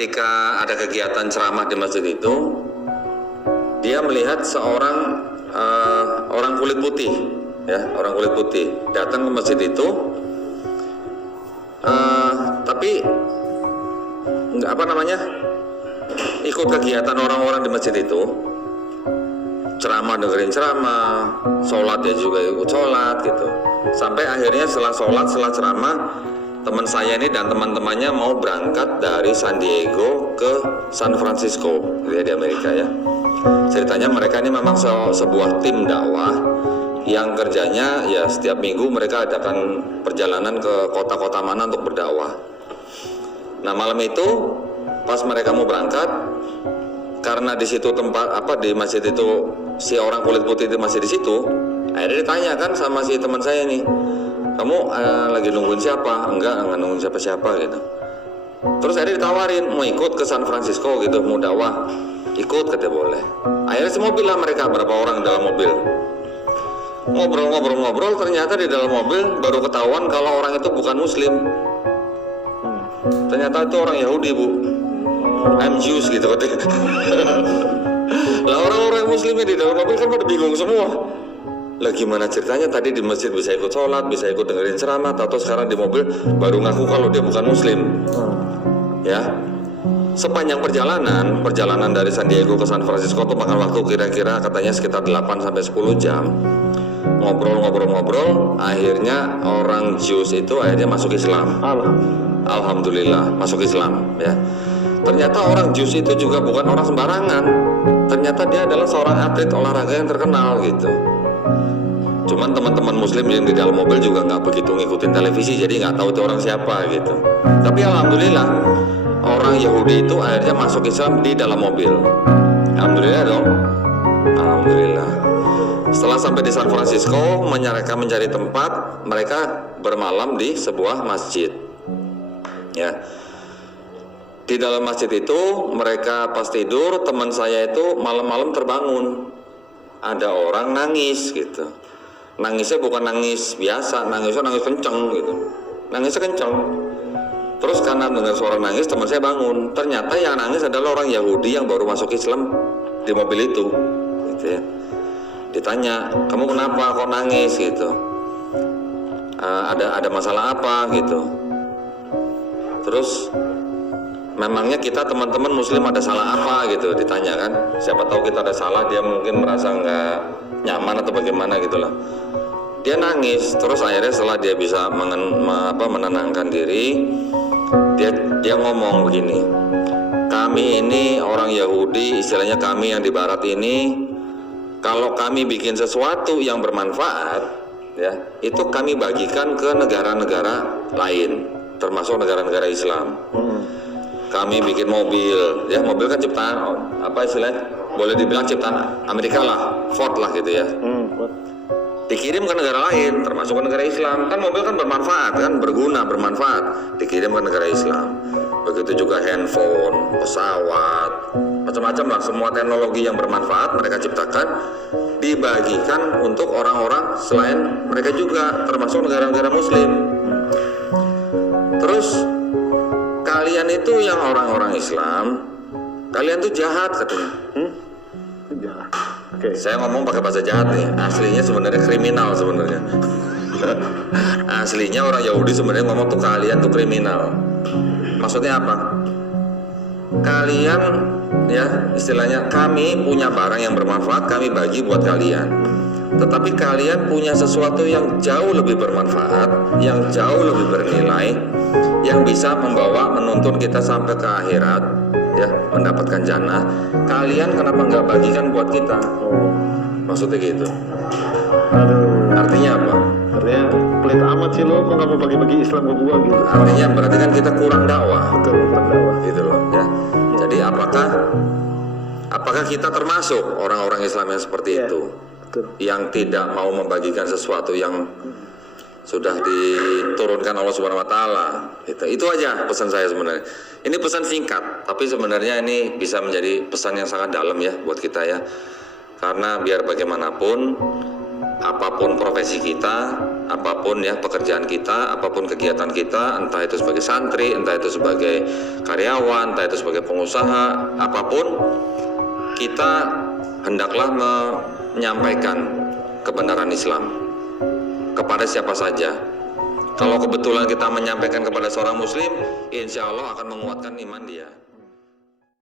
ketika ada kegiatan ceramah di masjid itu, dia melihat seorang orang kulit putih, ya, orang kulit putih datang ke masjid itu, tapi nggak ikut kegiatan orang-orang di masjid itu, ceramah dengerin ceramah, sholat dia juga ikut sholat gitu. Sampai akhirnya setelah sholat, setelah ceramah, teman saya ini dan teman-temannya mau berangkat dari San Diego ke San Francisco, gitu ya, di Amerika ya. Ceritanya mereka ini memang sebuah tim dakwah yang kerjanya ya setiap minggu mereka adakan perjalanan ke kota-kota mana untuk berdakwah. Nah malam itu pas mereka mau berangkat, karena di situ tempat di masjid itu si orang kulit putih itu masih di situ, akhirnya ditanya kan sama si teman saya nih, kamu lagi nungguin siapa? Enggak nungguin siapa-siapa gitu. Terus akhirnya ditawarin mau ikut ke San Francisco gitu, mau dakwah. Ikut, katanya boleh. Akhirnya semobil lah mereka, berapa orang dalam mobil. Ngobrol, ternyata di dalam mobil baru ketahuan kalau orang itu bukan muslim. Ternyata itu orang Yahudi, Bu. I'm Jews gitu katanya. Lah orang-orang muslimnya di dalam mobil kan pada bingung semua. Lah gimana ceritanya tadi di masjid bisa ikut sholat, bisa ikut dengerin ceramah, atau sekarang di mobil baru ngaku kalau dia bukan muslim. Ya. Sepanjang perjalanan dari San Diego ke San Francisco itu makan waktu kira-kira katanya sekitar 8-10 jam. Ngobrol, akhirnya orang Jews itu akhirnya masuk Islam. Alhamdulillah masuk Islam ya. Ternyata orang Jews itu juga bukan orang sembarangan. Ternyata dia adalah seorang atlet olahraga yang terkenal gitu. Cuman teman-teman muslim yang di dalam mobil juga nggak begitu ngikutin televisi, jadi nggak tahu itu orang siapa gitu. Tapi alhamdulillah orang Yahudi itu akhirnya masuk Islam di dalam mobil. Alhamdulillah dong. Alhamdulillah. Setelah sampai di San Francisco, mereka mencari tempat, mereka bermalam di sebuah masjid. Ya. Di dalam masjid itu mereka pas tidur, teman saya itu malam-malam terbangun. Ada orang nangis gitu. Nangisnya bukan nangis biasa, nangisnya nangis kenceng gitu. Nangisnya kenceng. Terus karena dengar suara nangis, teman saya bangun. Ternyata yang nangis adalah orang Yahudi yang baru masuk Islam di mobil itu, gitu ya. Ditanya, kamu kenapa kok nangis gitu? Ada masalah apa gitu? Terus memangnya kita teman-teman muslim ada salah apa gitu? Ditanya kan. Siapa tahu kita ada salah, dia mungkin merasa nggak nyaman atau bagaimana gitulah. Dia nangis. Terus akhirnya setelah dia bisa menenangkan diri, dia ngomong begini, kami ini orang Yahudi, istilahnya kami yang di barat ini, kalau kami bikin sesuatu yang bermanfaat ya, itu kami bagikan ke negara-negara lain, termasuk negara-negara Islam. Kami bikin mobil, ya mobil kan ciptaan apa istilahnya, boleh dibilang ciptaan Amerika lah, Ford lah gitu ya. Dikirim ke negara lain, termasuk ke negara Islam. Kan mobil kan bermanfaat, kan berguna, bermanfaat. Dikirim ke negara Islam. Begitu juga handphone, pesawat, macam-macam lah. Semua teknologi yang bermanfaat mereka ciptakan, dibagikan untuk orang-orang selain mereka juga, termasuk negara-negara Muslim. Terus kalian itu yang orang-orang Islam, kalian tuh jahat katanya. Jahat. Okay. Saya ngomong pakai bahasa jahat nih. Aslinya sebenarnya kriminal sebenarnya. Aslinya orang Yahudi sebenarnya ngomong tuh kalian tuh kriminal. Maksudnya apa? Kalian ya istilahnya kami punya barang yang bermanfaat, kami bagi buat kalian. Tetapi kalian punya sesuatu yang jauh lebih bermanfaat, yang jauh lebih bernilai, yang bisa menuntun kita sampai ke akhirat, ya, mendapatkan jannah. Kalian kenapa nggak bagikan buat kita? Maksudnya gitu. Artinya apa? Artinya pelit amat sih lo, kok nggak mau bagi-bagi Islam ke gua gitu. Artinya berarti kan kita kurang dakwah. Betul, kurang dakwah. Gitu loh, ya. Jadi apakah kita termasuk orang-orang Islam yang seperti itu? Betul. Yang tidak mau membagikan sesuatu yang sudah diturunkan Allah Subhanahu wa taala. Itu aja pesan saya sebenarnya. Ini pesan singkat, tapi sebenarnya ini bisa menjadi pesan yang sangat dalam ya buat kita ya. Karena biar bagaimanapun apapun profesi kita, apapun ya pekerjaan kita, apapun kegiatan kita, entah itu sebagai santri, entah itu sebagai karyawan, entah itu sebagai pengusaha, apapun, kita hendaklah menyampaikan kebenaran Islam kepada siapa saja. Kalau kebetulan kita menyampaikan kepada seorang muslim, insya Allah akan menguatkan iman dia.